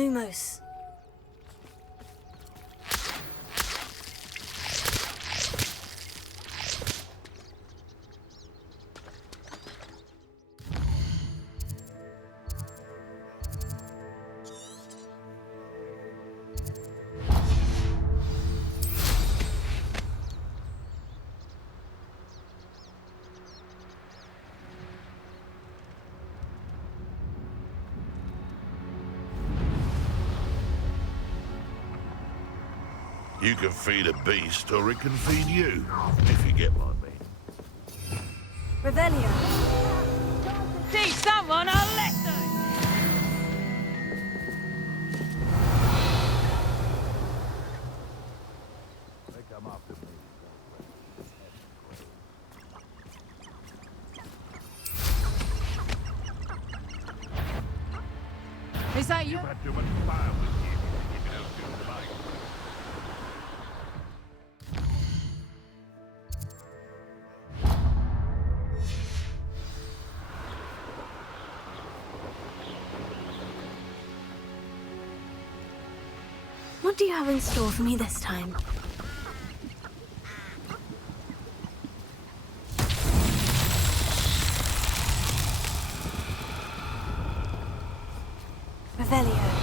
Lumos. You can feed a beast, or it can feed you, if you get what I mean. Revelio. Teach someone a lesson! They come after me. Is that you? You've had too much fire with you. Keep it out to the light. What do you have in store for me this time? Revelio.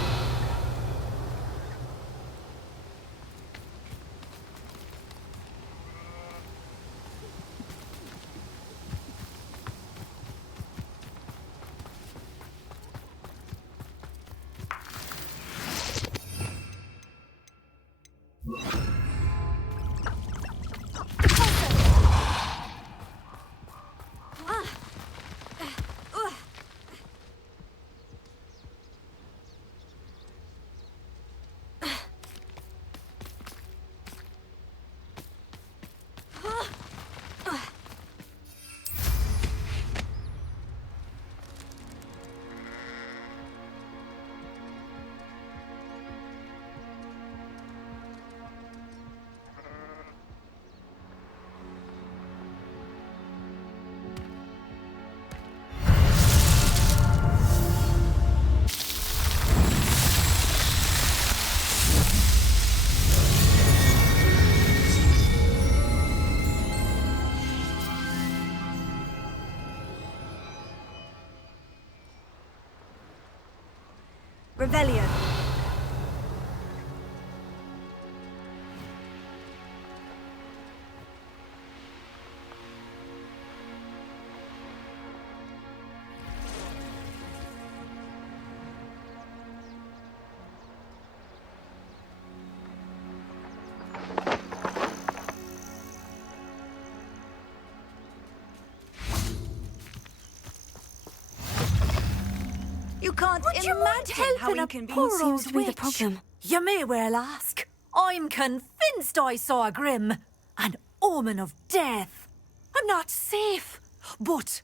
Revelio. You can't Would you mind imagine how helping a inconvenient poor seems old to be the witch? problem. You may well ask. I'm convinced I saw a grim, an omen of death. I'm not safe, but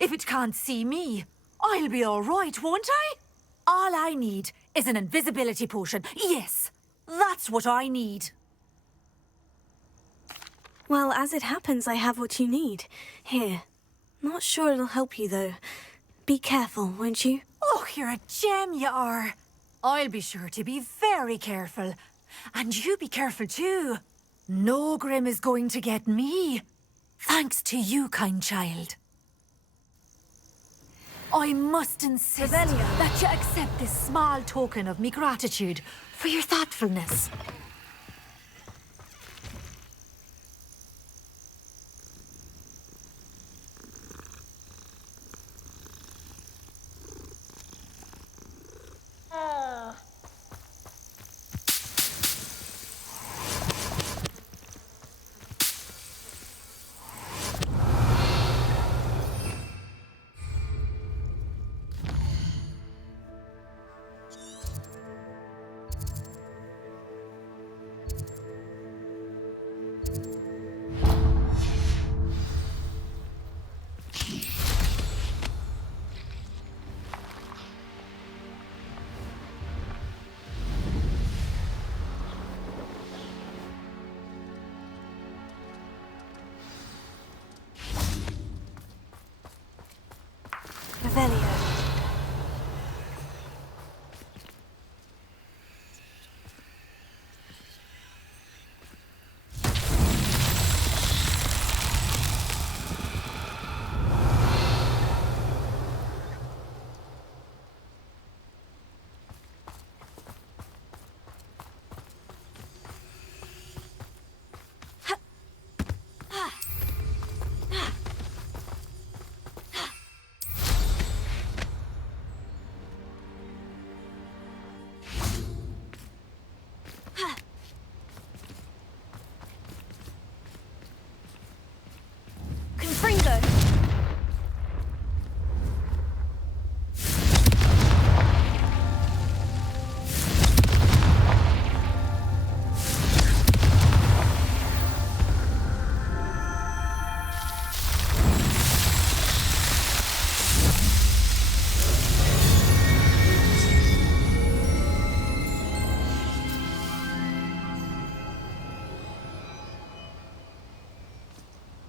if it can't see me, I'll be all right, won't I? All I need is an invisibility potion. Yes, that's what I need. Well, as it happens, I have what you need. Here. Not sure it'll help you, though. Be careful, won't you? Oh, you're a gem, you are. I'll be sure to be very careful. And you be careful too. No grim is going to get me. Thanks to you, kind child. I must insist that you accept this small token of me gratitude for your thoughtfulness.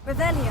Revelio.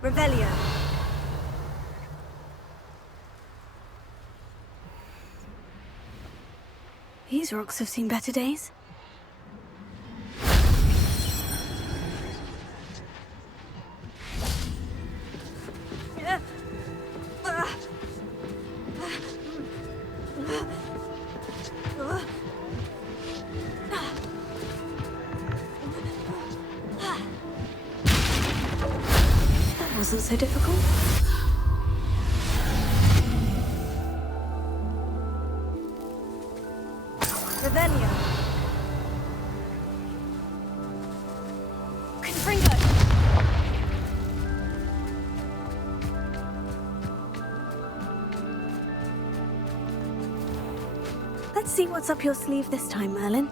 Revelio. These rocks have seen better days. That wasn't so difficult. Revelio. Confringo. Let's see what's up your sleeve this time, Merlin.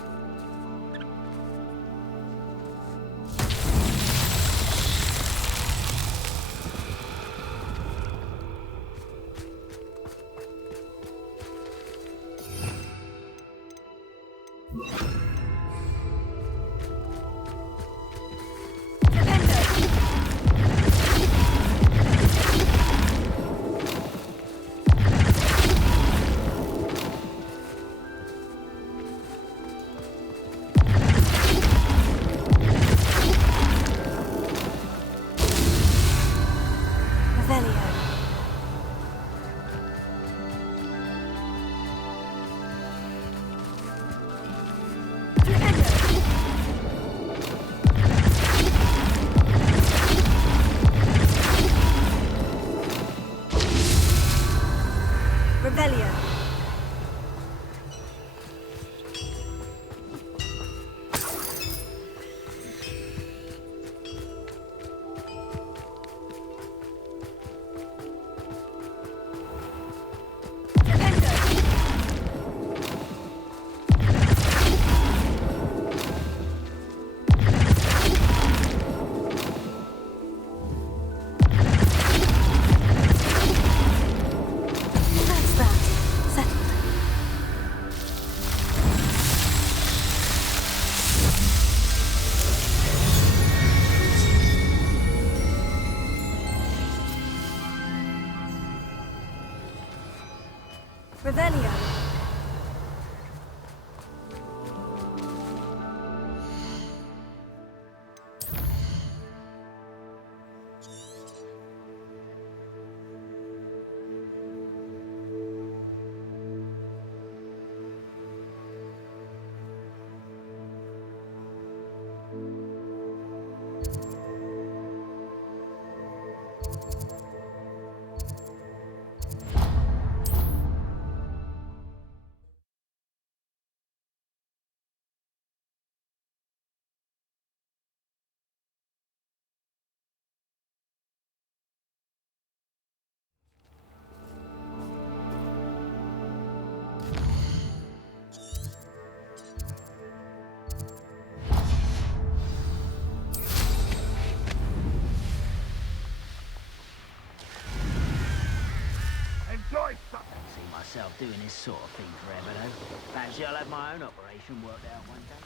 myself doing this sort of thing forever, though. Fancy I'll have my own operation worked out one day.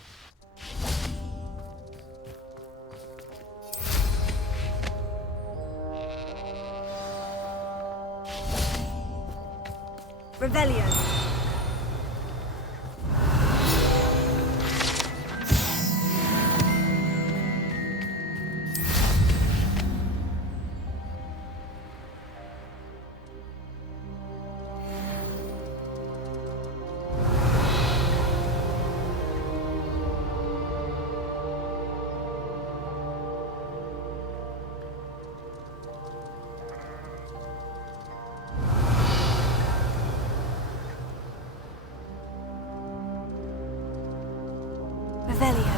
Revelio. Revelio.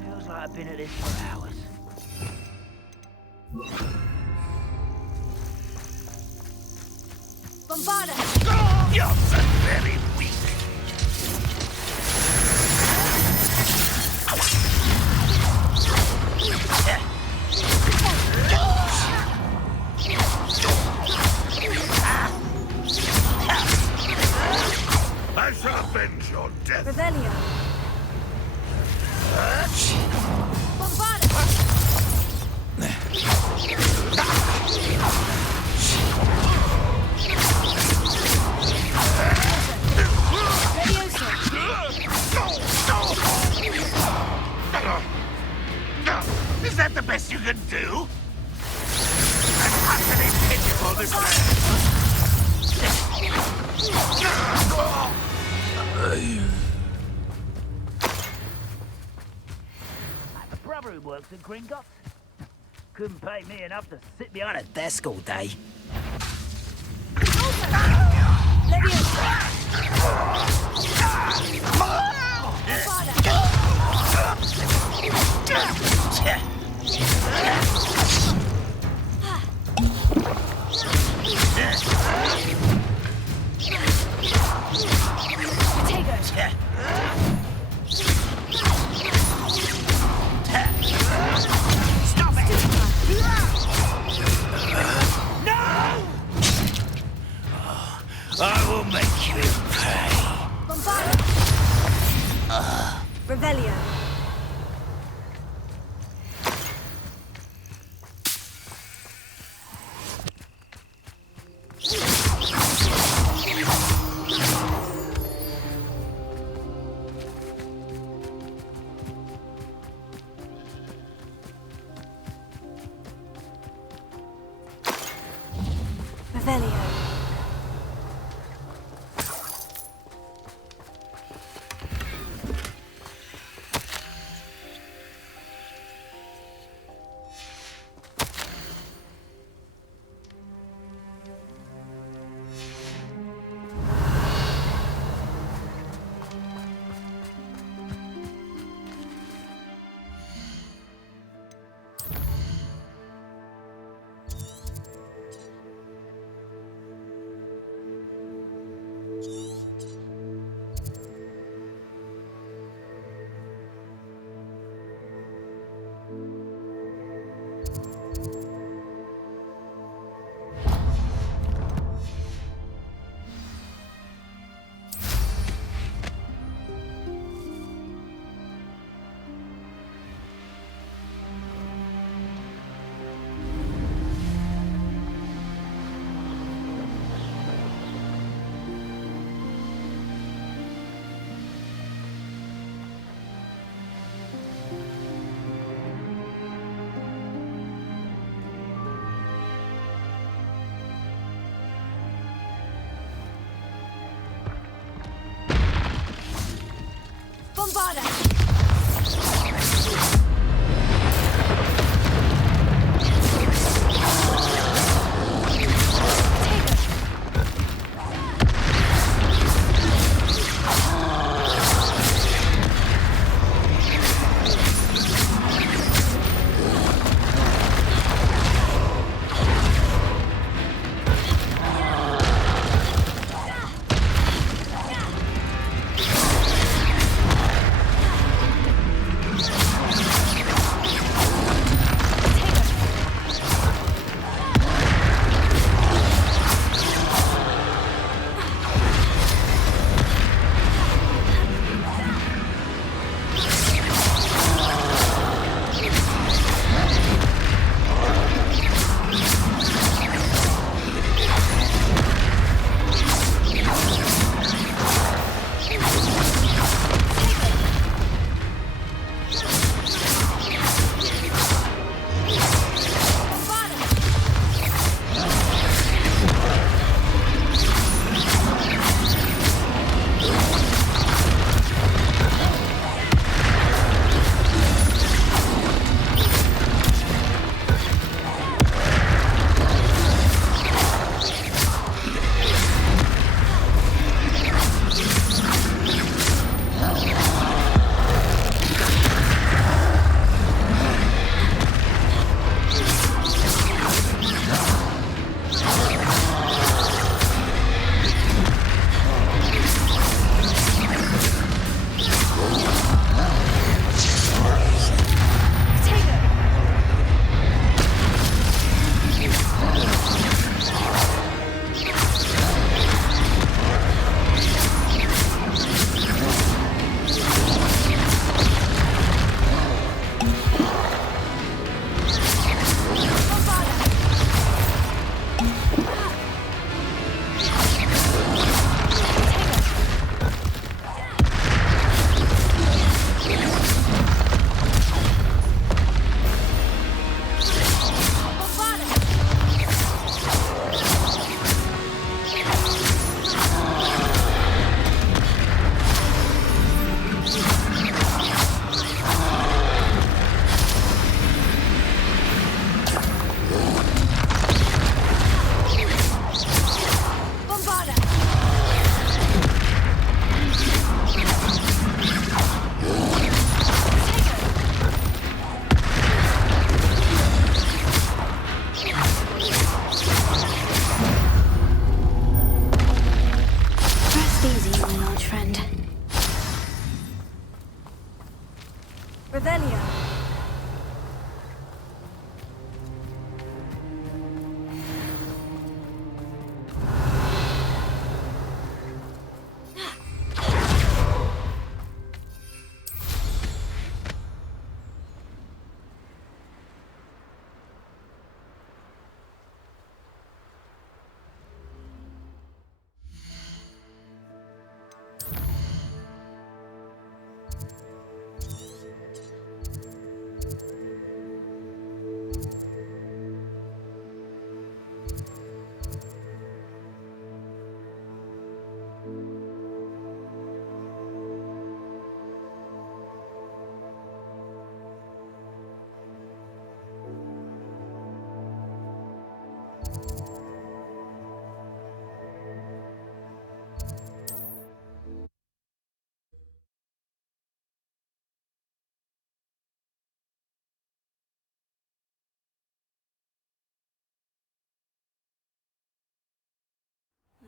Feels like I've been at this for hours. Bombarda! You're so very weak. I shall avenge your death. Revelio. Bombarda! Is that the best you can do? I'm utterly pitiful this The brother who works at Gringotts couldn't pay me enough to sit behind a desk all day. Stop it! No! I will make you pay. Revelio. Revelio. Bombarda! Rest easy, my large friend. Revelio.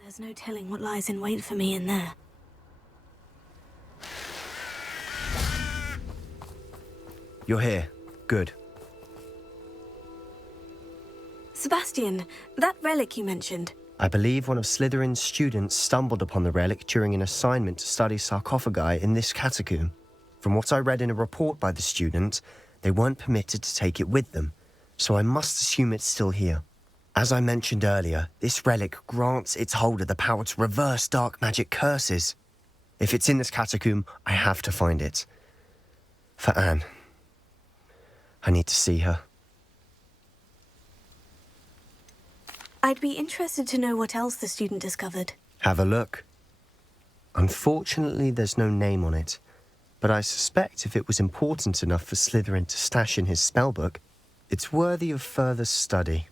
There's no telling what lies in wait for me in there. You're here. Good. Sebastian, that relic you mentioned. I believe one of Slytherin's students stumbled upon the relic during an assignment to study sarcophagi in this catacomb. From what I read in a report by the student, they weren't permitted to take it with them, so I must assume it's still here. As I mentioned earlier, this relic grants its holder the power to reverse dark magic curses. If it's in this catacomb, I have to find it. For Anne. I need to see her. I'd be interested to know what else the student discovered. Have a look. Unfortunately, there's no name on it, but I suspect if it was important enough for Slytherin to stash in his spellbook, it's worthy of further study.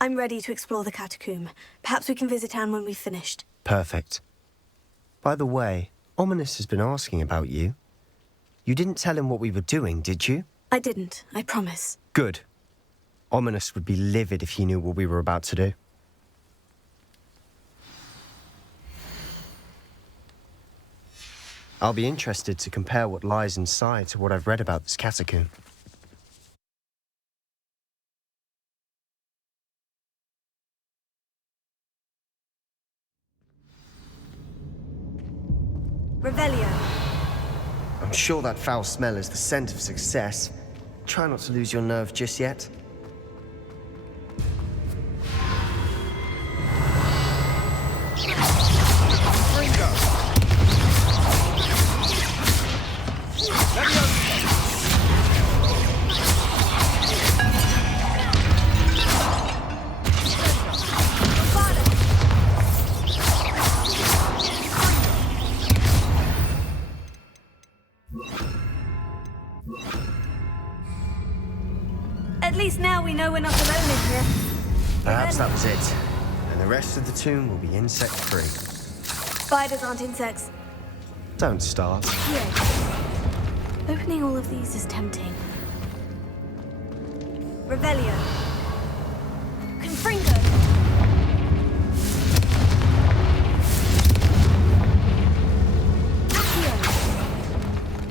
I'm ready to explore the catacomb. Perhaps we can visit Anne when we've finished. Perfect. By the way, Ominous has been asking about you. You didn't tell him what we were doing, did you? I didn't, I promise. Good. Ominous would be livid if he knew what we were about to do. I'll be interested to compare what lies inside to what I've read about this catacomb. Revelio. I'm sure that foul smell is the scent of success. Try not to lose your nerve just yet. At least now we know we're not alone in here. Perhaps that was it. And the rest of the tomb will be insect-free. Spiders aren't insects. Don't start. Yes. Opening all of these is tempting. Revelio. Confringo.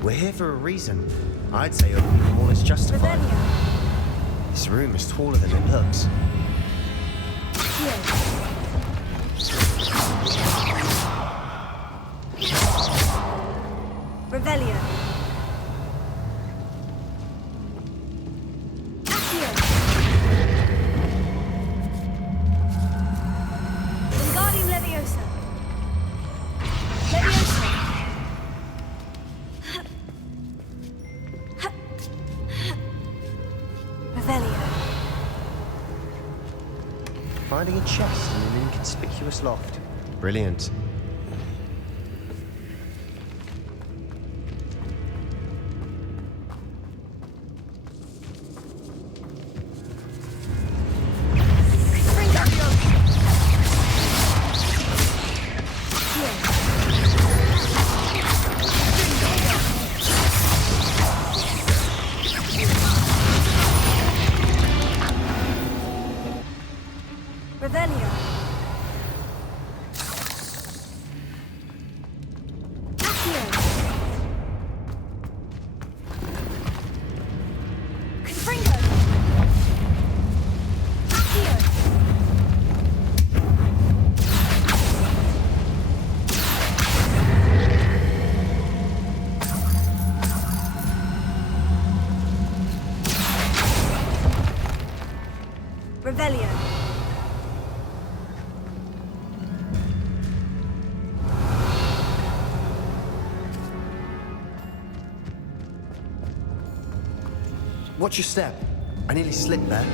We're here for a reason. I'd say opening them all is justified. Revelio. This room is taller than it looks. Revelio. Wingardium Leviosa. Leviosa. Revelio. Finding a chest in an inconspicuous loft. Brilliant. Revelio. Accio. Confringo. Accio. Revelio. Watch your step. I nearly slipped there.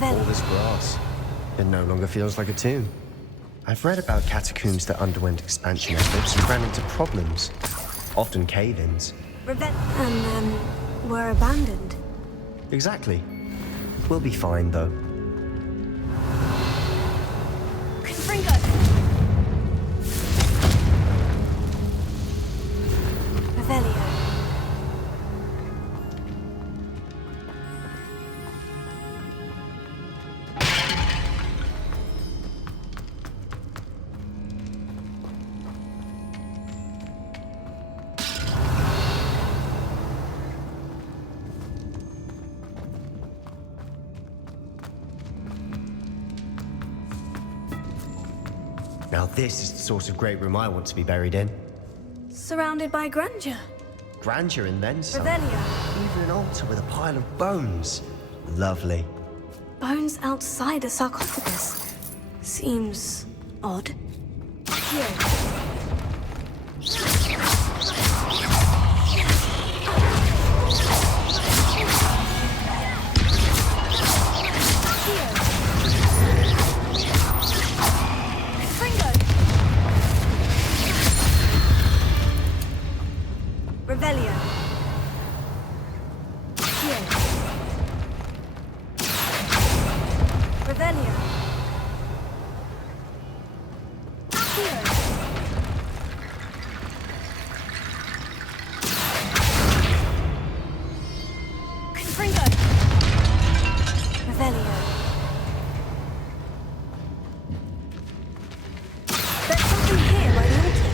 All this grass. It no longer feels like a tomb. I've read about catacombs that underwent expansion efforts and ran into problems. Often cave-ins. And then were abandoned. Exactly. We'll be fine, though. Confringo. Revelio. Now this is the sort of great room I want to be buried in. Surrounded by grandeur. Grandeur and then some. Revelio. Even an altar with a pile of bones. Lovely. Bones outside a sarcophagus. Seems odd. Accio. Revelio. Accio. Revelio. Accio. Confringo. Revelio. There's something here by the altar.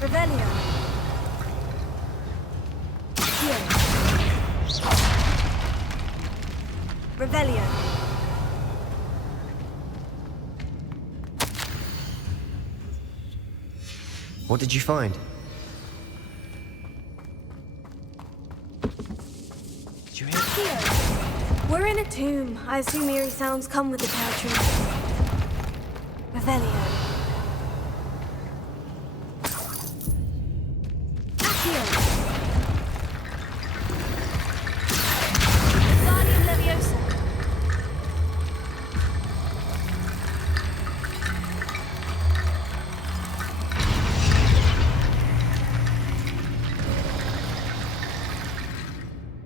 Revelio. Accio. Revelio. What did you find? Did you hear? Accio. We're in a tomb. I assume eerie sounds come with the territory. Revelio. Accio. Guardian Leviosa.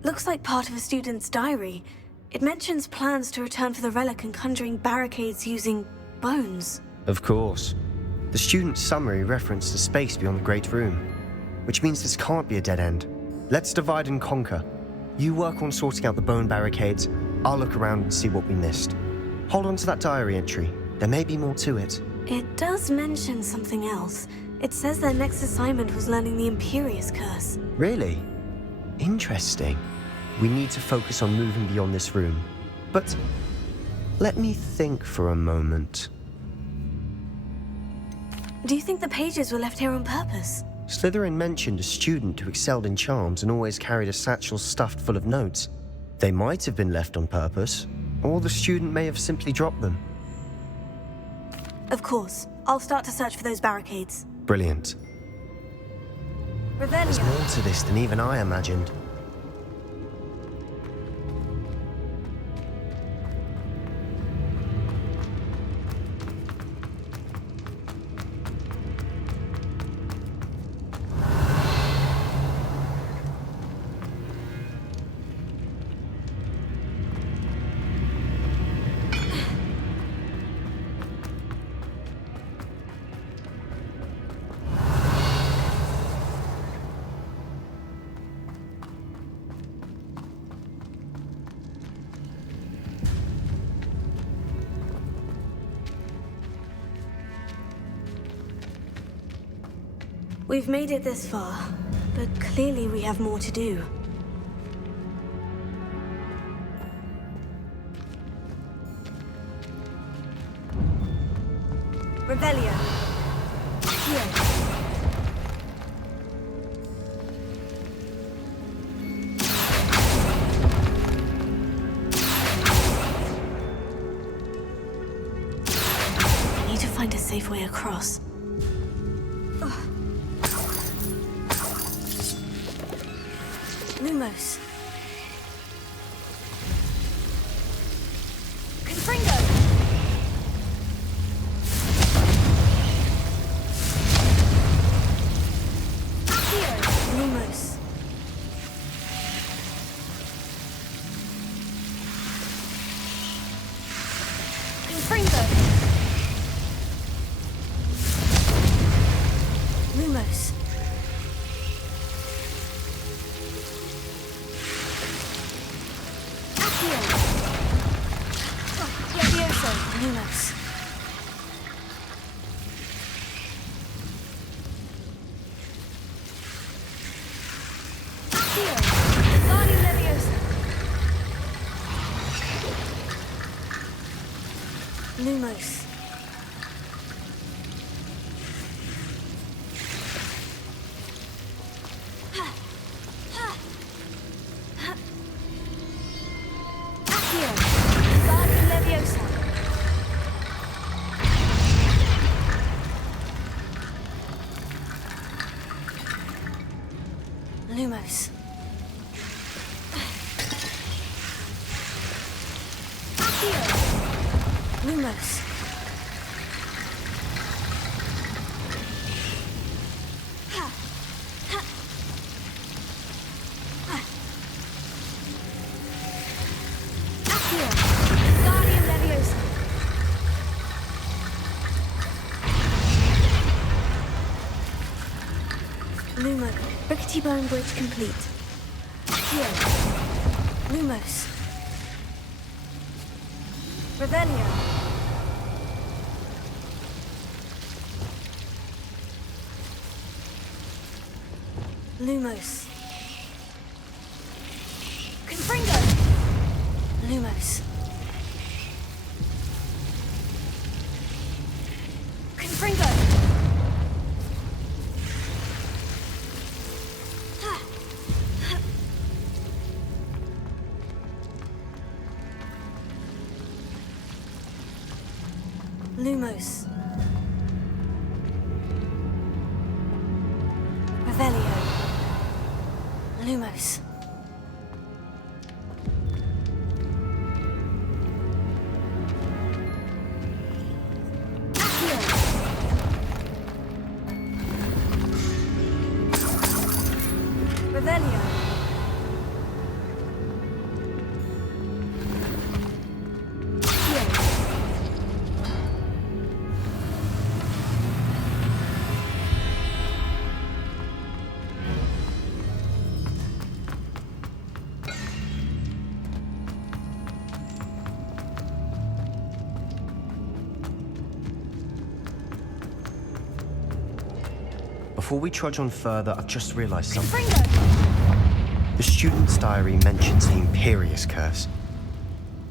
Looks like part of a student's diary. It mentions plans to return for the relic and conjuring barricades using bones. Of course. The student's summary referenced a space beyond the Great Room, which means this can't be a dead end. Let's divide and conquer. You work on sorting out the bone barricades, I'll look around and see what we missed. Hold on to that diary entry. There may be more to it. It does mention something else. It says their next assignment was learning the Imperious Curse. Really? Interesting. We need to focus on moving beyond this room. But let me think for a moment. Do you think the pages were left here on purpose? Slytherin mentioned a student who excelled in charms and always carried a satchel stuffed full of notes. They might have been left on purpose, or the student may have simply dropped them. Of course. I'll start to search for those barricades. Brilliant. There's Revelio. more to this than even I imagined. We've made it this far, but clearly we have more to do. Revelio. Here. I need to find a safe way across. Lumos. Confringo! Accio! Lumos. Confringo! Lumos. Lumos. Accio! Guardian Leviosa. Lumos. Accio! Guardian Leviosa. Lumos. Accio! Lumos. Accio! Guardian Leviosa. Lumo. Rickety Bone Bridge complete. Accio. Lumos. Revelio. Lumos. Confringo. Lumos. Confringo. Lumos. Revelio. Lumos. Accio. Revelio. Accio. Before we trudge on further, I've just realized something. Confringo. The student's diary mentions the Imperious Curse.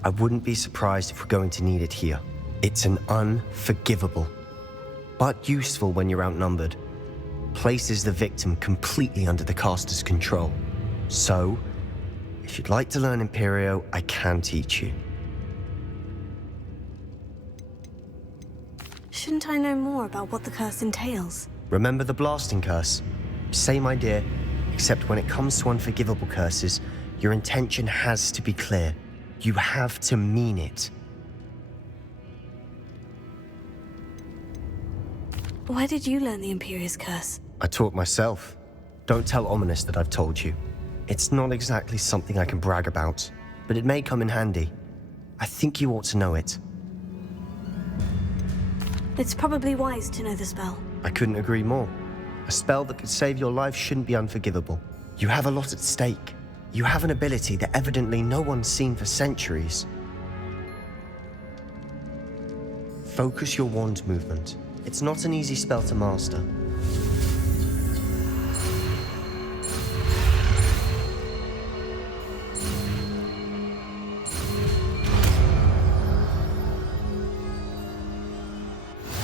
I wouldn't be surprised if we're going to need it here. It's an unforgivable, but useful when you're outnumbered. places the victim completely under the caster's control. So, if you'd like to learn Imperio, I can teach you. Shouldn't I know more about what the curse entails? Remember the blasting curse? Same idea, except when it comes to unforgivable curses, your intention has to be clear. You have to mean it. Where did you learn the Imperious curse? I taught myself. Don't tell Ominous that I've told you. It's not exactly something I can brag about, but it may come in handy. I think you ought to know it. It's probably wise to know the spell. I couldn't agree more. A spell that could save your life shouldn't be unforgivable. You have a lot at stake. You have an ability that evidently no one's seen for centuries. Focus your wand movement. It's not an easy spell to master.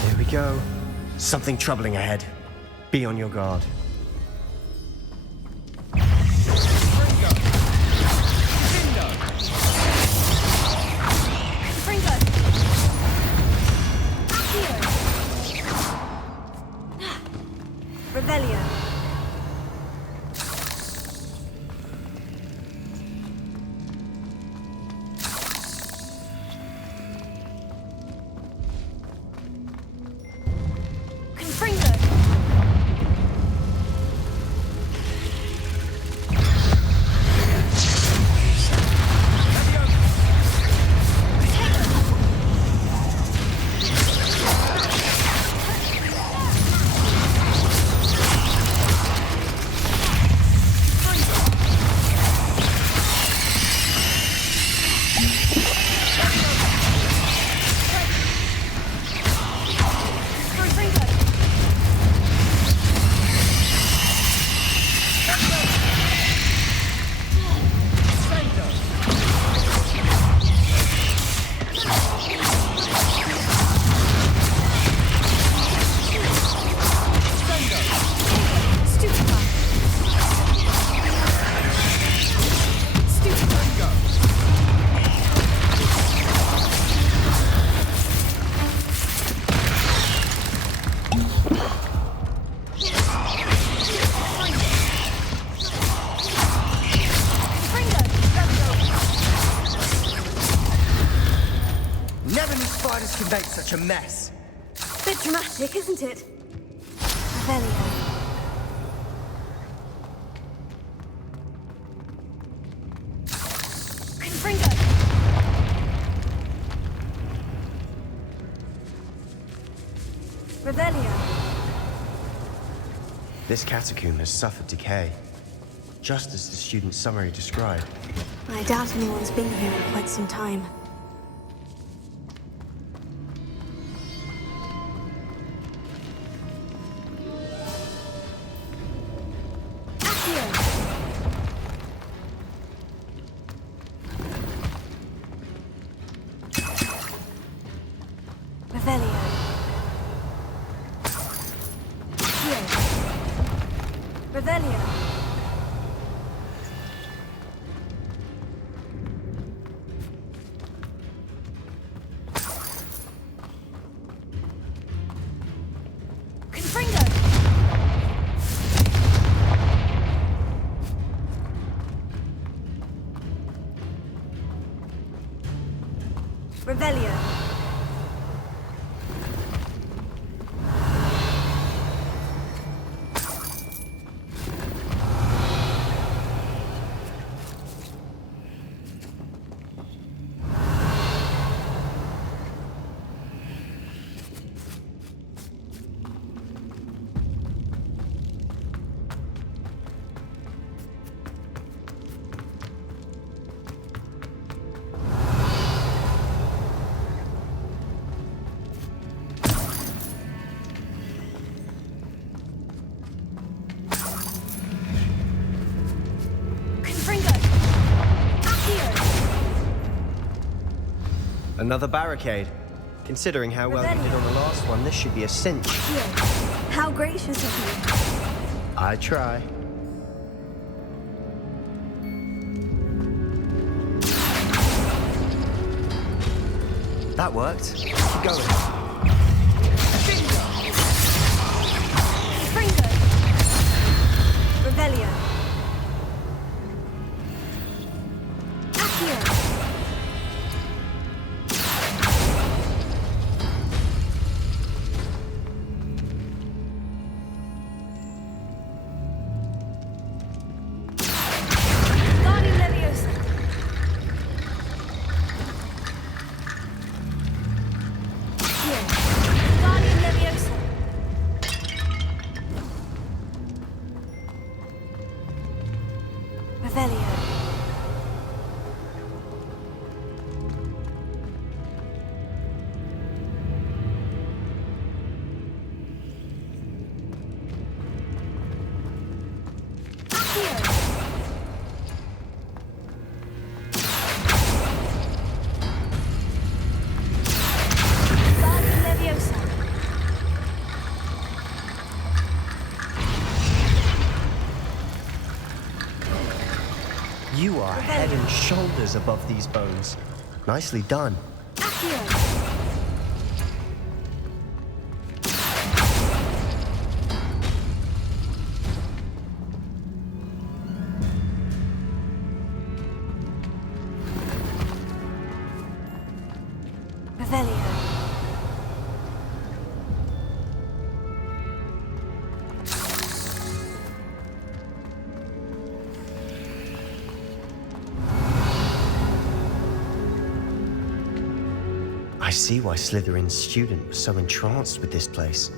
Here we go. Something troubling ahead. Be on your guard. Revelio. Confringo. Never knew spiders could make such a mess. Bit dramatic, isn't it? Revelio. Confringo. Revelio. This catacomb has suffered decay, just as the student's summary described. I doubt anyone's been here in quite some time. Revelio. Revelio. Confringo. Revelio. Another barricade. Considering how well you did on the last one, this should be a cinch. How gracious of you. I try. That worked. Keep going. Fringo. Revelio. Accio. Guardian Leviosa. Accio. Guardian Leviosa. Revelio. Accio. Guardian Leviosa. You are head and shoulders above these bones. Nicely done. Accio. Revelio. I see why Slytherin's student was so entranced with this place.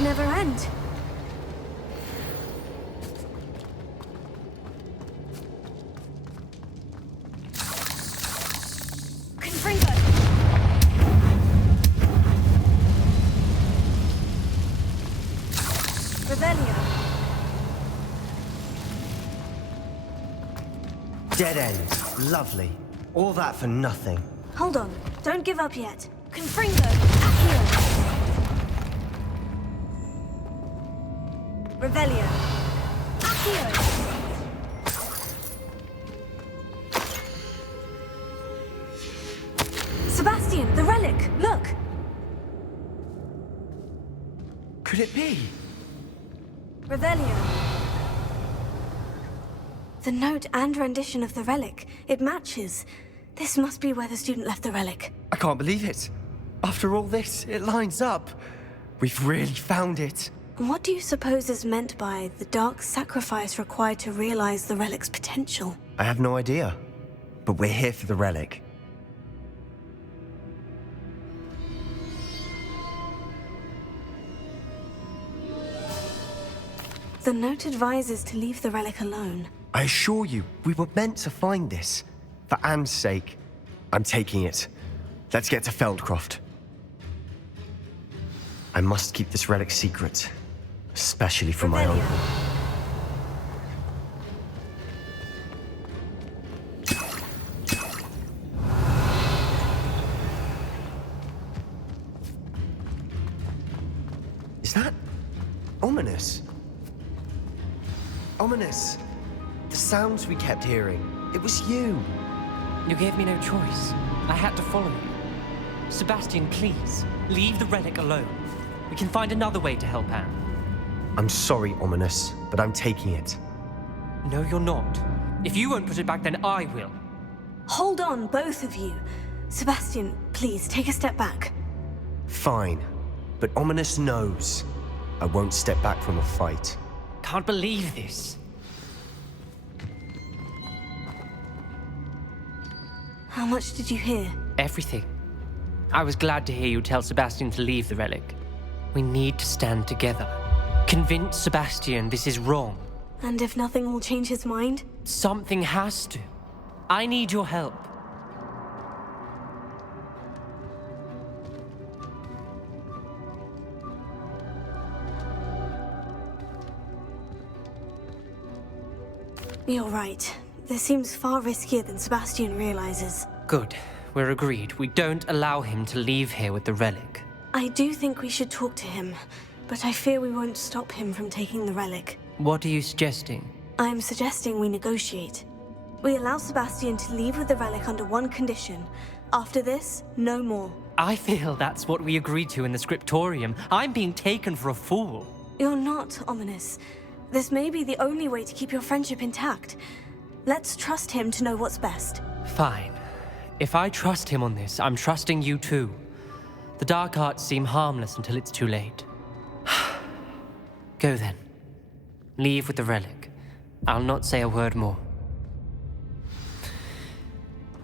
never end. Confringo! Revelio. Dead end. Lovely. All that for nothing. Hold on. Don't give up yet. Confringo! Accio! Revelio. Accio! Sebastian, the relic! Look! Could it be? Revelio. The note and rendition of the relic. It matches. This must be where the student left the relic. I can't believe it. After all this, it lines up. We've really found it. What do you suppose is meant by the dark sacrifice required to realize the relic's potential? I have no idea. But we're here for the relic. The note advises to leave the relic alone. I assure you, we were meant to find this. For Anne's sake. I'm taking it. Let's get to Feldcroft. I must keep this relic secret. Especially for my own. Is that ominous? Ominous. The sounds we kept hearing. It was you. You gave me no choice. I had to follow you. Sebastian, please, leave the relic alone. We can find another way to help Anne. I'm sorry, Ominous, but I'm taking it. No, you're not. If you won't put it back, then I will. Hold on, both of you. Sebastian, please, take a step back. Fine. But Ominous knows. I won't step back from a fight. Can't believe this. How much did you hear? Everything. I was glad to hear you tell Sebastian to leave the relic. We need to stand together. Convince Sebastian this is wrong. And if nothing will change his mind? Something has to. I need your help. You're right. This seems far riskier than Sebastian realizes. Good. We're agreed. We don't allow him to leave here with the relic. I do think we should talk to him, but I fear we won't stop him from taking the relic. What are you suggesting? I'm suggesting we negotiate. We allow Sebastian to leave with the relic under one condition. After this, no more. I feel that's what we agreed to in the scriptorium. I'm being taken for a fool. You're not, Ominous. This may be the only way to keep your friendship intact. Let's trust him to know what's best. Fine. If I trust him on this, I'm trusting you too. The dark arts seem harmless until it's too late. Go then. Leave with the relic. I'll not say a word more.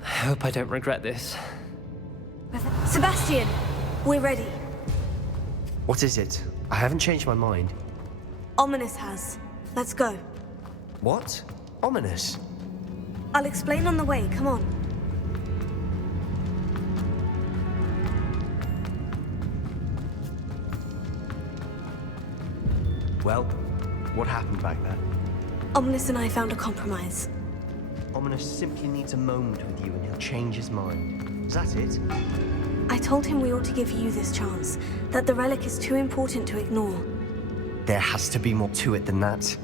I hope I don't regret this. Sebastian, we're ready. What is it? I haven't changed my mind. Ominous has. Let's go. What? Ominous? I'll explain on the way, come on. Well, what happened back there? Ominous and I found a compromise. Ominous simply needs a moment with you and he'll change his mind. Is that it? I told him we ought to give you this chance, that the relic is too important to ignore. There has to be more to it than that.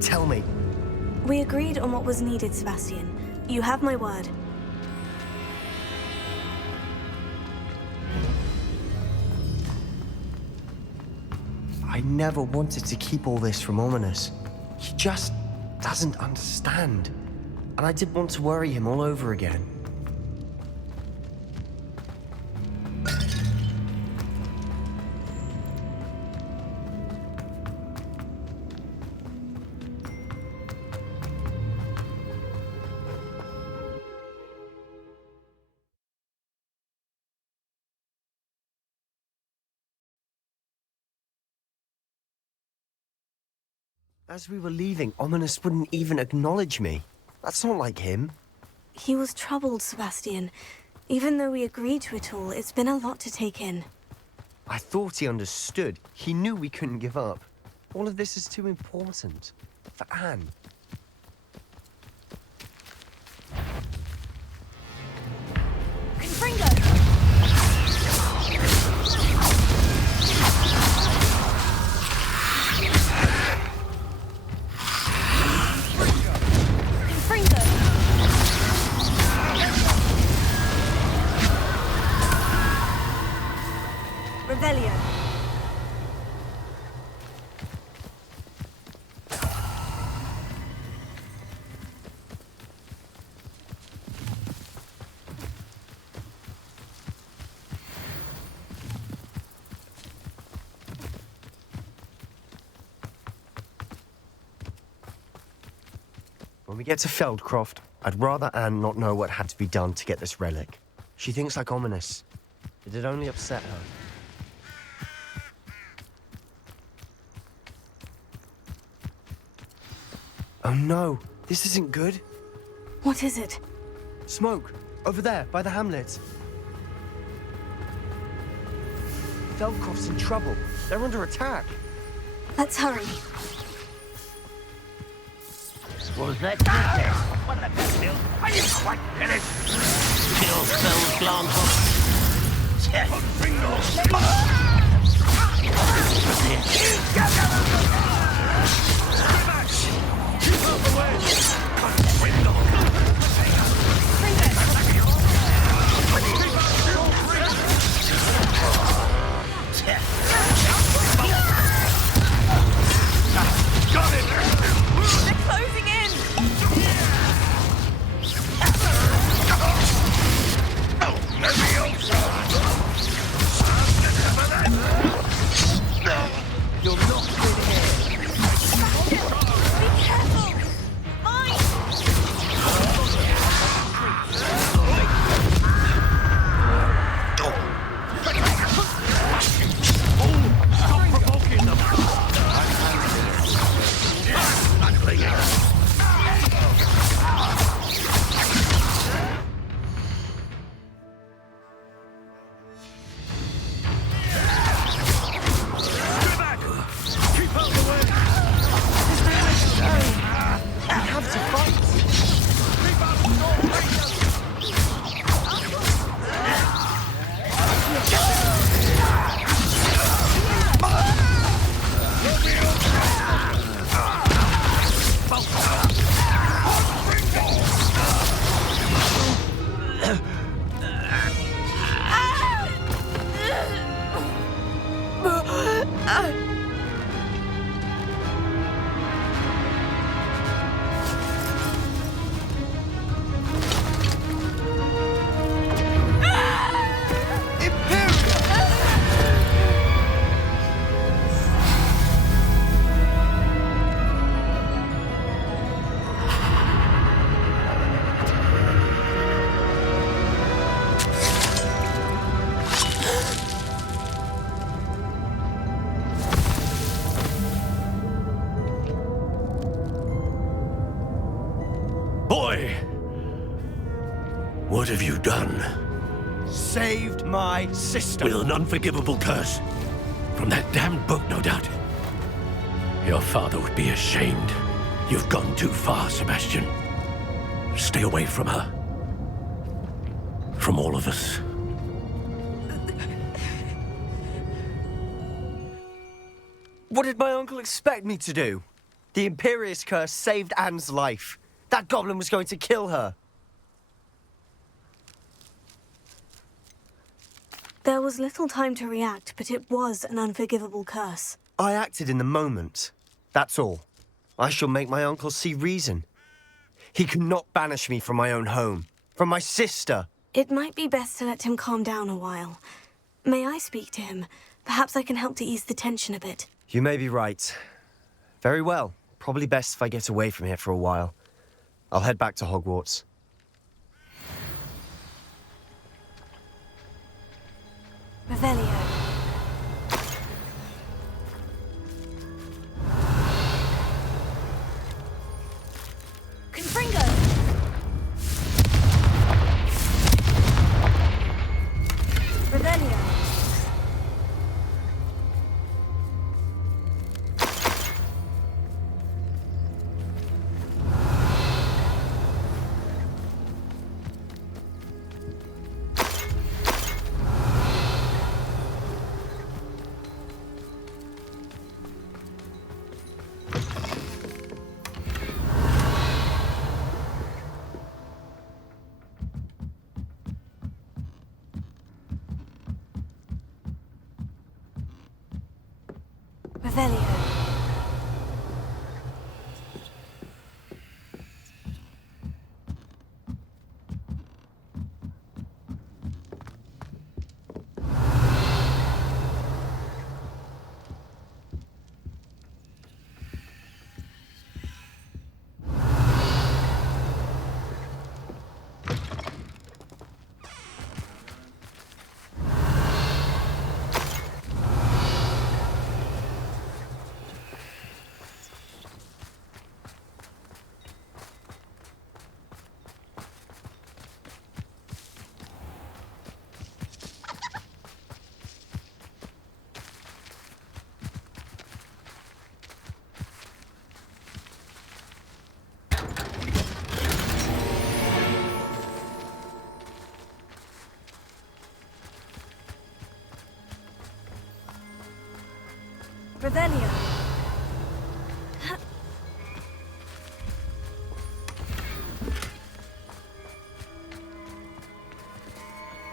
Tell me. We agreed on what was needed, Sebastian. You have my word. I never wanted to keep all this from Ominous. He just doesn't understand. And I didn't want to worry him all over again. As we were leaving, Ominous wouldn't even acknowledge me. That's not like him. He was troubled, Sebastian. Even though we agreed to it all, it's been a lot to take in. I thought he understood. He knew we couldn't give up. All of this is too important. For Anne. Revelio. we get to Feldcroft, I'd rather Anne not know what had to be done to get this relic. She thinks like ominous. It'd only upset her. Oh no, this isn't good. What is it? Smoke, over there, by the hamlet. Feldcroft's in trouble. They're under attack. Let's hurry. Was that good? What the hell? Are you quite finished? Kill those glance. Got it! They're closing in! You're not good here. Be careful! Mine! Stop provoking them! Boy! What have you done? Saved my sister. With an unforgivable curse. From that damned book, no doubt. Your father would be ashamed. You've gone too far, Sebastian. Stay away from her. From all of us. What did my uncle expect me to do? The Imperious curse saved Anne's life. That goblin was going to kill her. There was little time to react, but it was an unforgivable curse. I acted in the moment. That's all. I shall make my uncle see reason. He cannot banish me from my own home, from my sister. It might be best to let him calm down a while. May I speak to him? Perhaps I can help to ease the tension a bit. You may be right. Very well. Probably best if I get away from here for a while. I'll head back to Hogwarts. Revelio. Confringo! Revelio. Revelio. Revelio.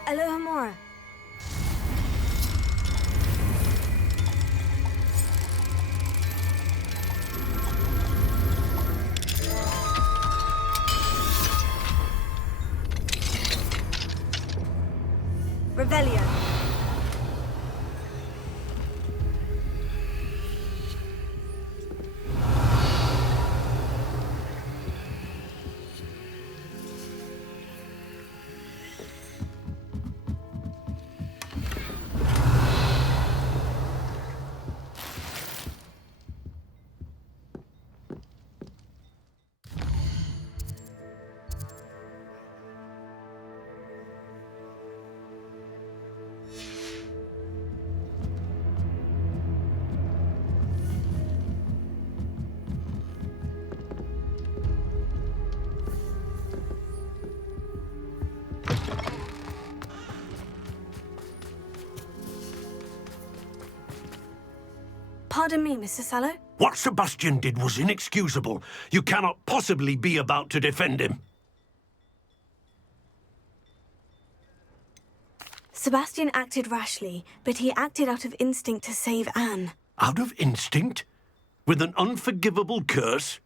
Alohomora. Revelio. Pardon me, Mr. Sallow. What Sebastian did was inexcusable. You cannot possibly be about to defend him. Sebastian acted rashly, but he acted out of instinct to save Anne. Out of instinct? With an unforgivable curse?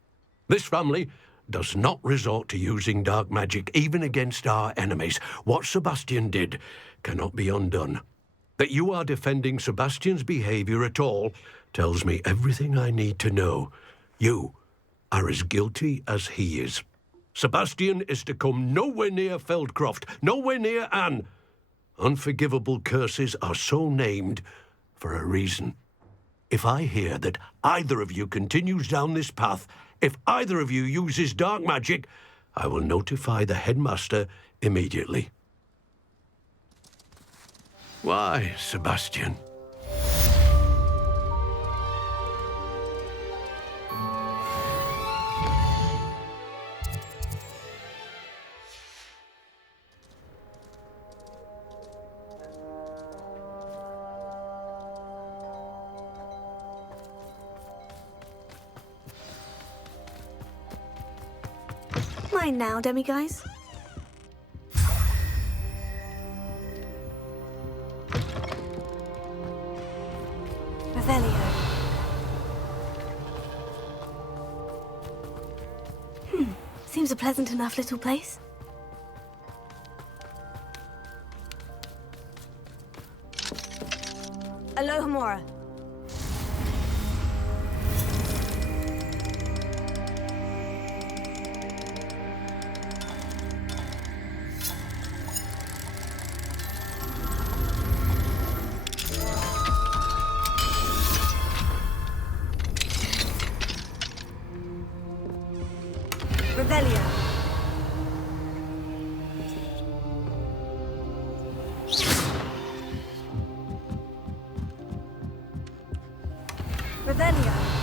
This family does not resort to using dark magic even against our enemies. What Sebastian did cannot be undone. That you are defending Sebastian's behavior at all tells me everything I need to know. You are as guilty as he is. Sebastian is to come nowhere near Feldcroft, nowhere near Anne. Unforgivable curses are so named for a reason. If I hear that either of you continues down this path, if either of you uses dark magic, I will notify the headmaster immediately. Why, Sebastian? Mine now, demiguise. Revelio. Seems a pleasant enough little place. Alohomora. Revelio. Revelio.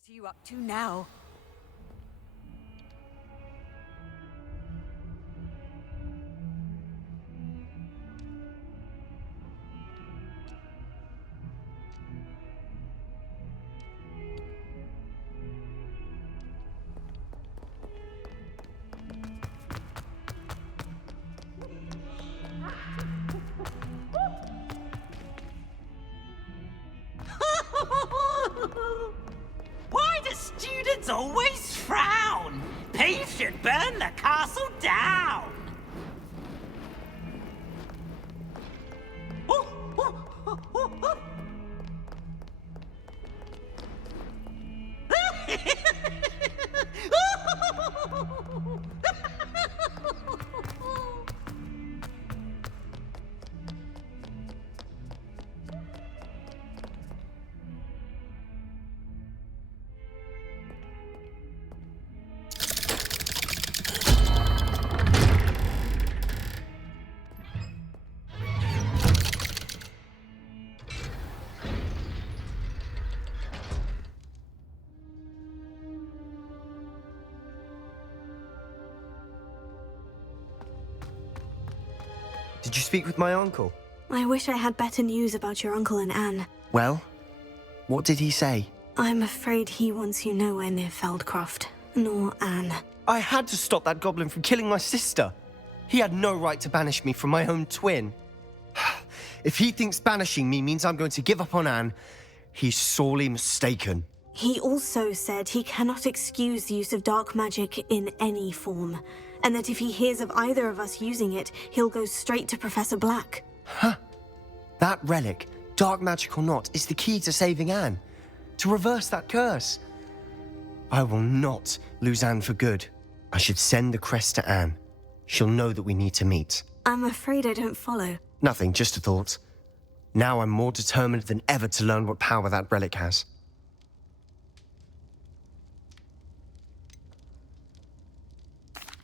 What are you up to now? Why do students always frown? Peace should burn the castle down! Did you speak with my uncle? I wish I had better news about your uncle and Anne. Well, what did he say? I'm afraid he wants you nowhere near Feldcroft, nor Anne. I had to stop that goblin from killing my sister. He had no right to banish me from my own twin. If he thinks banishing me means I'm going to give up on Anne, he's sorely mistaken. He also said he cannot excuse the use of dark magic in any form, and that if he hears of either of us using it, he'll go straight to Professor Black. Huh? That relic, dark magic or not, is the key to saving Anne. To reverse that curse. I will not lose Anne for good. I should send the crest to Anne. She'll know that we need to meet. I'm afraid I don't follow. Nothing, just a thought. Now I'm more determined than ever to learn what power that relic has.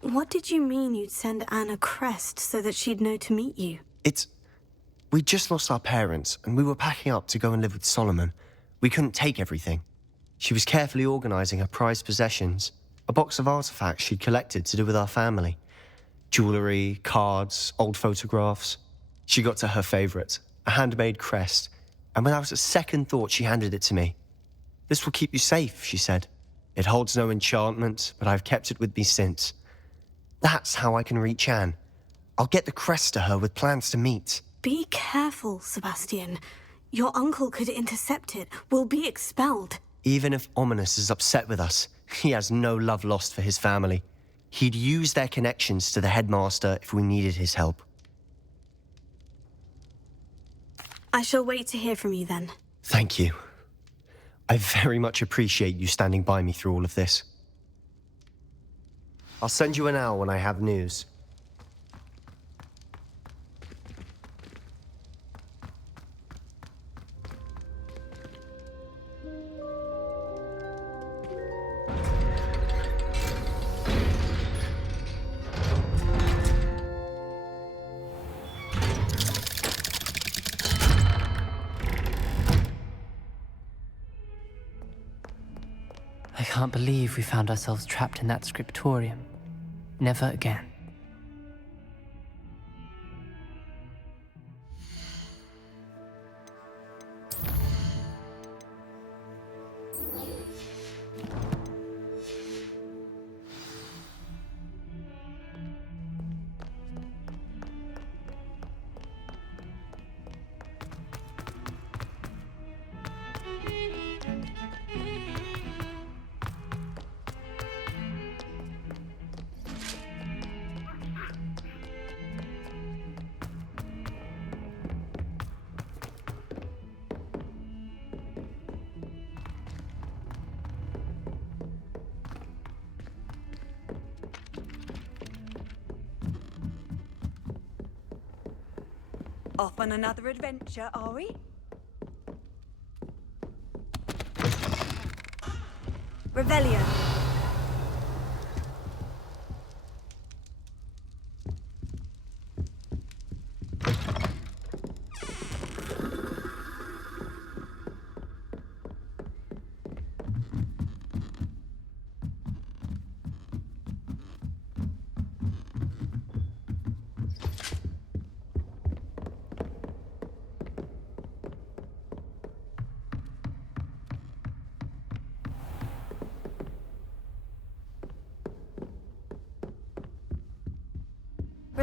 What did you mean you'd send Anne a crest so that she'd know to meet you? We just lost our parents, and we were packing up to go and live with Solomon. We couldn't take everything. She was carefully organising her prized possessions, a box of artifacts she'd collected to do with our family. Jewellery, cards, old photographs. She got to her favourite, a handmade crest, and without a second thought she handed it to me. "This will keep you safe," she said. "It holds no enchantment, but I've kept it with me since. That's how I can reach Anne. I'll get the crest to her with plans to meet." Be careful, Sebastian. Your uncle could intercept it. We'll be expelled. Even if Ominous is upset with us, he has no love lost for his family. He'd use their connections to the headmaster if we needed his help. I shall wait to hear from you then. Thank you. I very much appreciate you standing by me through all of this. I'll send you an owl when I have news. I can't believe we found ourselves trapped in that scriptorium. Never again. Off on another adventure, are we? Revelio.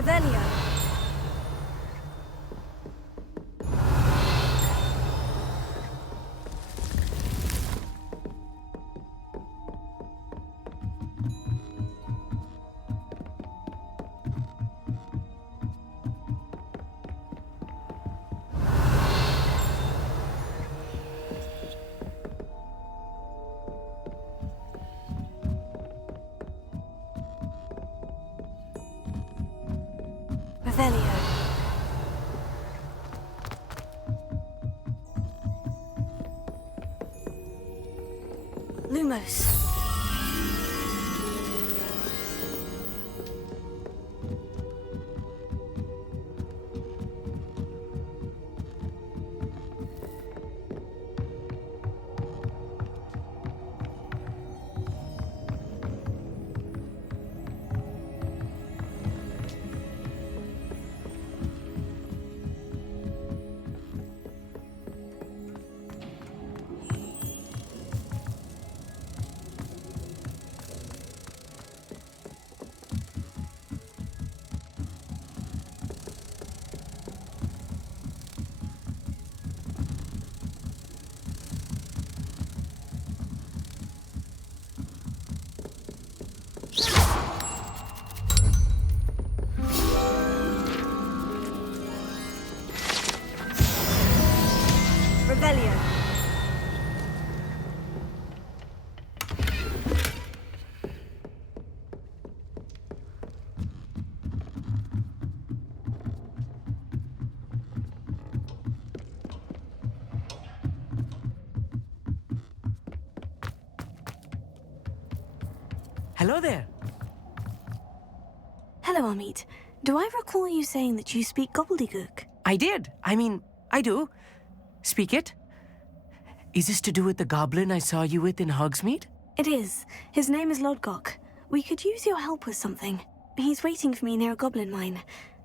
Revelio. Revelio. Lumos. Revelio. Hello there. Hello, Amit. Do I recall you saying that you speak gobbledygook? I did. I do. Speak it. Is this to do with the goblin I saw you with in Hogsmeade? It is. His name is Lodgok. We could use your help with something. He's waiting for me near a goblin mine.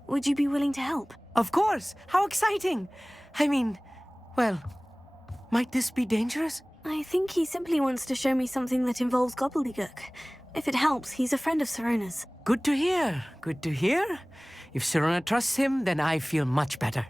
Would you be willing to help? Of course. How exciting. Well, might this be dangerous? I think he simply wants to show me something that involves gobbledygook. If it helps, he's a friend of Sirona's. Good to hear. Good to hear. If Sirona trusts him, then I feel much better.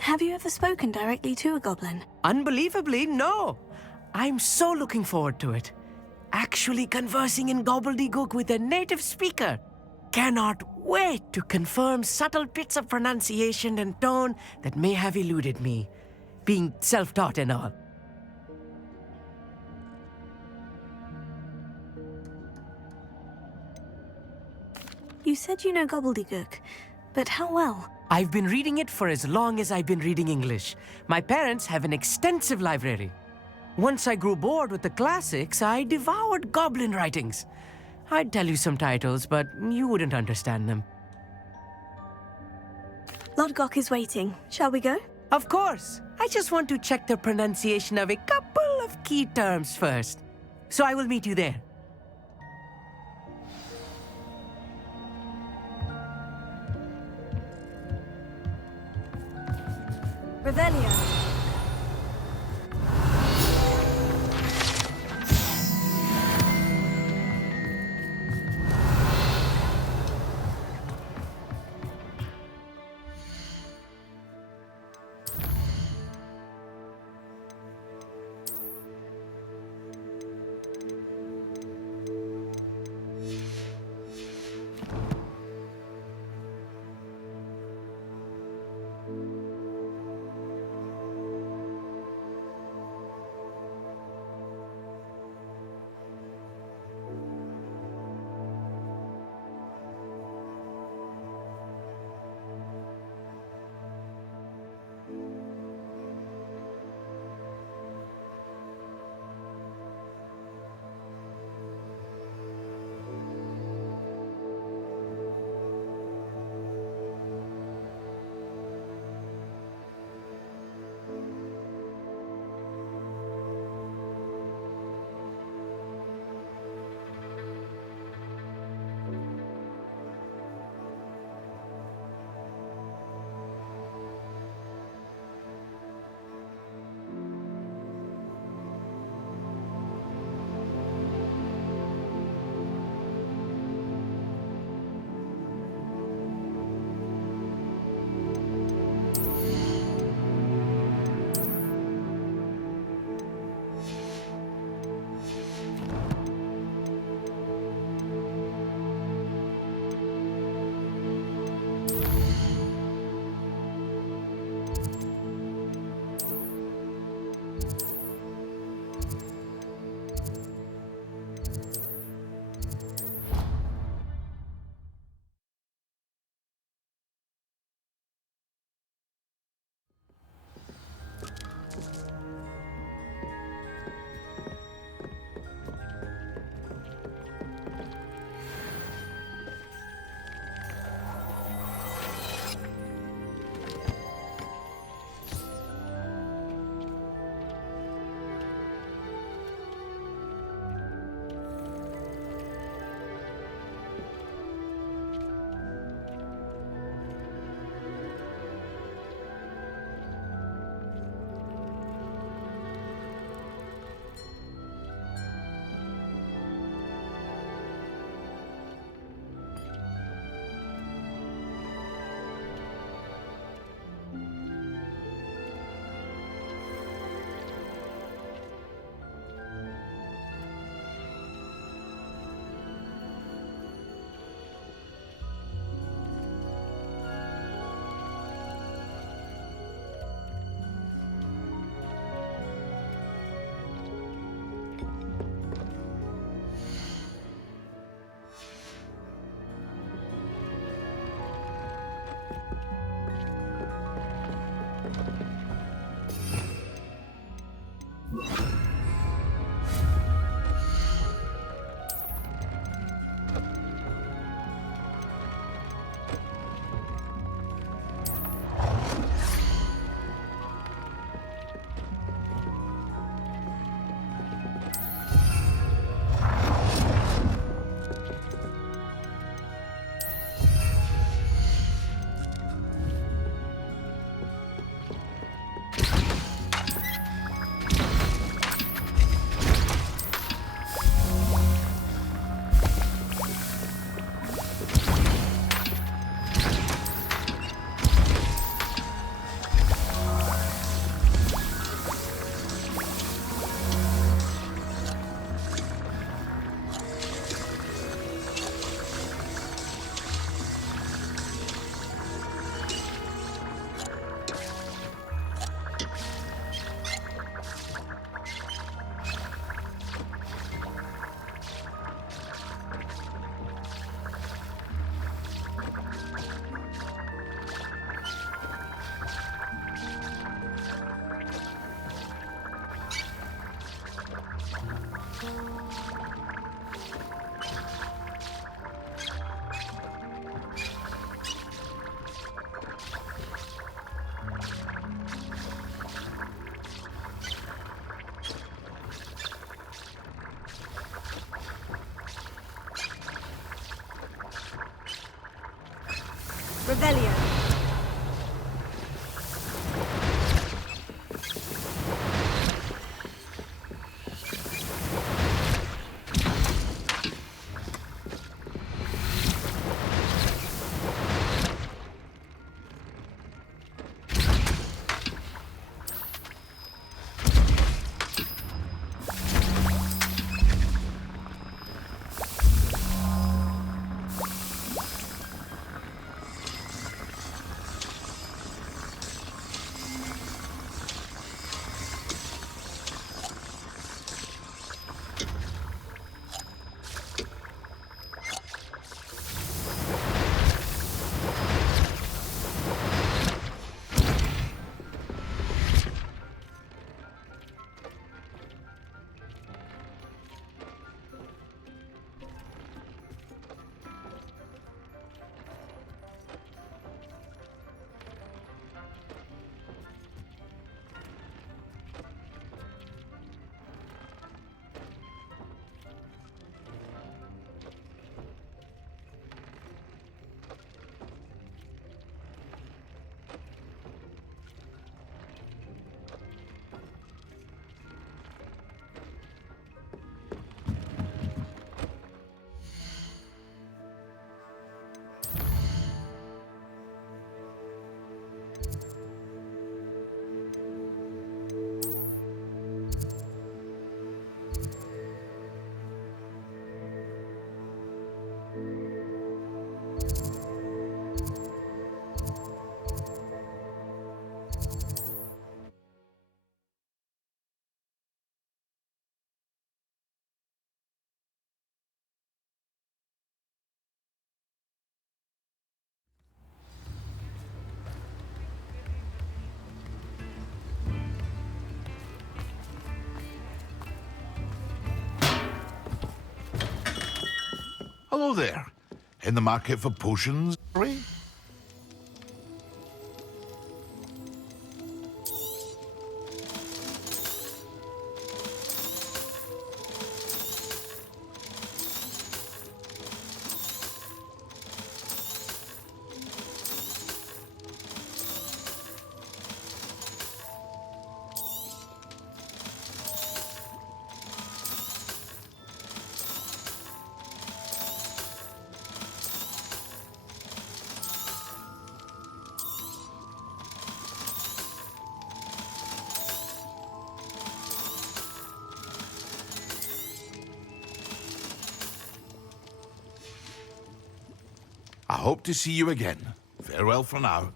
Have you ever spoken directly to a goblin? Unbelievably, no. I'm so looking forward to it. Actually conversing in gobbledygook with a native speaker. Cannot wait to confirm subtle bits of pronunciation and tone that may have eluded me, being self-taught and all. You said you know gobbledygook, but how well? I've been reading it for as long as I've been reading English. My parents have an extensive library. Once I grew bored with the classics, I devoured goblin writings. I'd tell you some titles, but you wouldn't understand them. Lord Gok is waiting. Shall we go? Of course! I just want to check the pronunciation of a couple of key terms first. So I will meet you there. Revelio. Revelio. Hello there. In the market for potions, Ray? I hope to see you again. Farewell for now.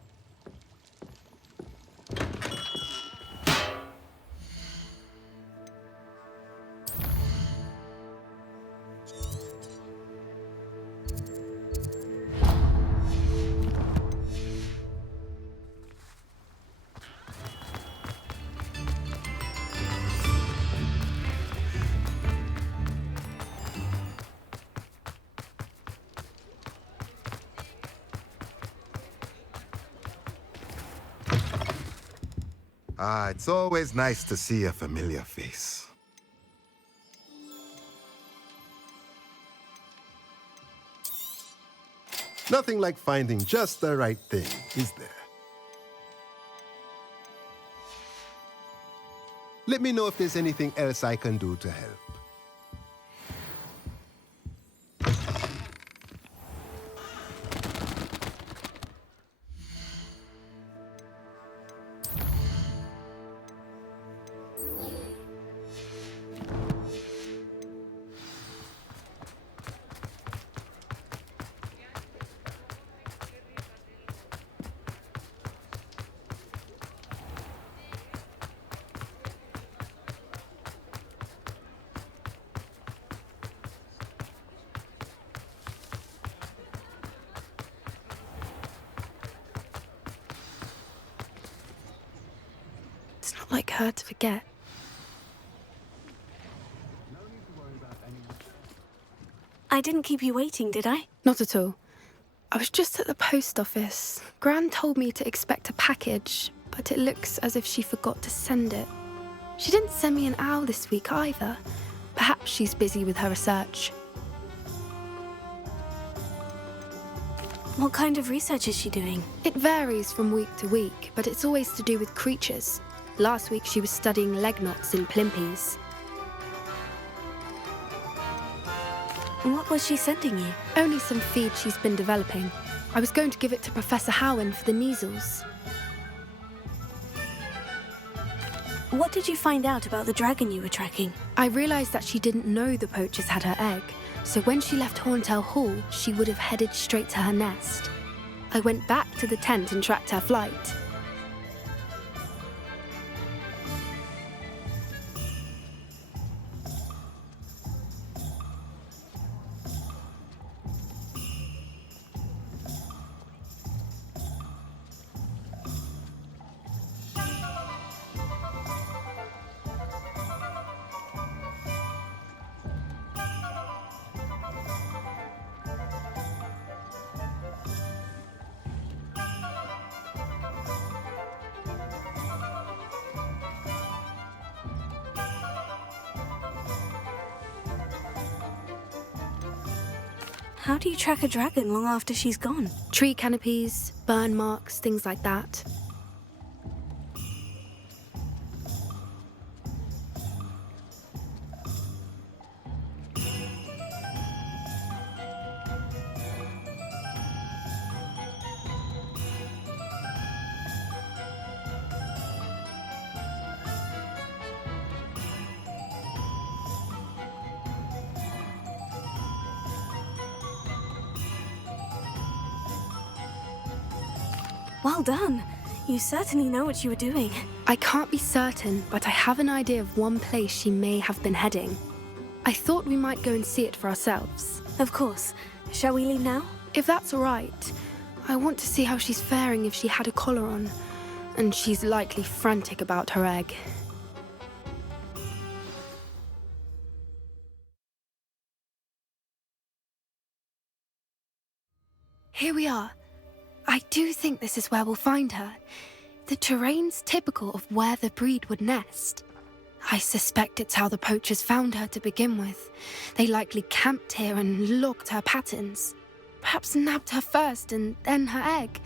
It's always nice to see a familiar face. Nothing like finding just the right thing, is there? Let me know if there's anything else I can do to help. It's not like her to forget. I didn't keep you waiting, did I? Not at all. I was just at the post office. Gran told me to expect a package, but it looks as if she forgot to send it. She didn't send me an owl this week either. Perhaps she's busy with her research. What kind of research is she doing? It varies from week to week, but it's always to do with creatures. Last week she was studying leg knots in plimpies. What was she sending you? Only some feed she's been developing. I was going to give it to Professor Howen for the measles. What did you find out about the dragon you were tracking? I realised that she didn't know the poachers had her egg, so when she left Horntail Hall, she would have headed straight to her nest. I went back to the tent and tracked her flight. How do you track a dragon long after she's gone? Tree canopies, burn marks, things like that. Well done. You certainly know what you were doing. I can't be certain, but I have an idea of one place she may have been heading. I thought we might go and see it for ourselves. Of course. Shall we leave now? If that's all right. I want to see how she's faring if she had a collar on. And she's likely frantic about her egg. Here we are. I do think this is where we'll find her. The terrain's typical of where the breed would nest. I suspect it's how the poachers found her to begin with. They likely camped here and logged her patterns. Perhaps nabbed her first and then her egg.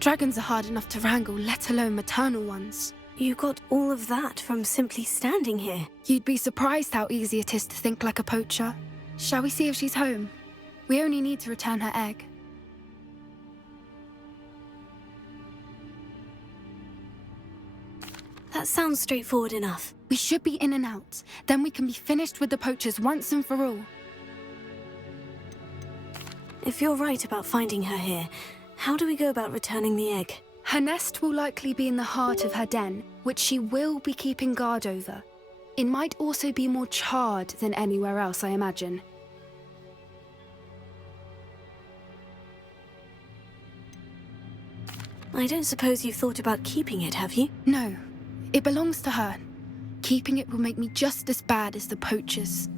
Dragons are hard enough to wrangle, let alone maternal ones. You got all of that from simply standing here. You'd be surprised how easy it is to think like a poacher. Shall we see if she's home? We only need to return her egg. That sounds straightforward enough. We should be in and out. Then we can be finished with the poachers once and for all. If you're right about finding her here, how do we go about returning the egg? Her nest will likely be in the heart of her den, which she will be keeping guard over. It might also be more charred than anywhere else, I imagine. I don't suppose you've thought about keeping it, have you? No. It belongs to her. Keeping it will make me just as bad as the poachers.